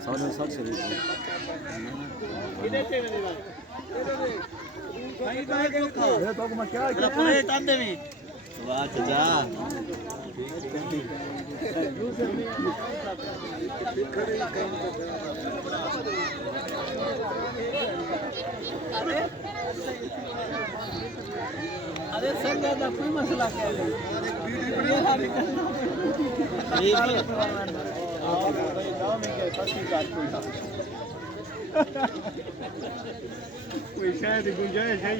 Sağdan sağ seri. ये तो मैं क्या क्या पूरे तांदे में वाह चाचा अरे संगा का कोई मसला क्या है कोई शायद गुंजाइश है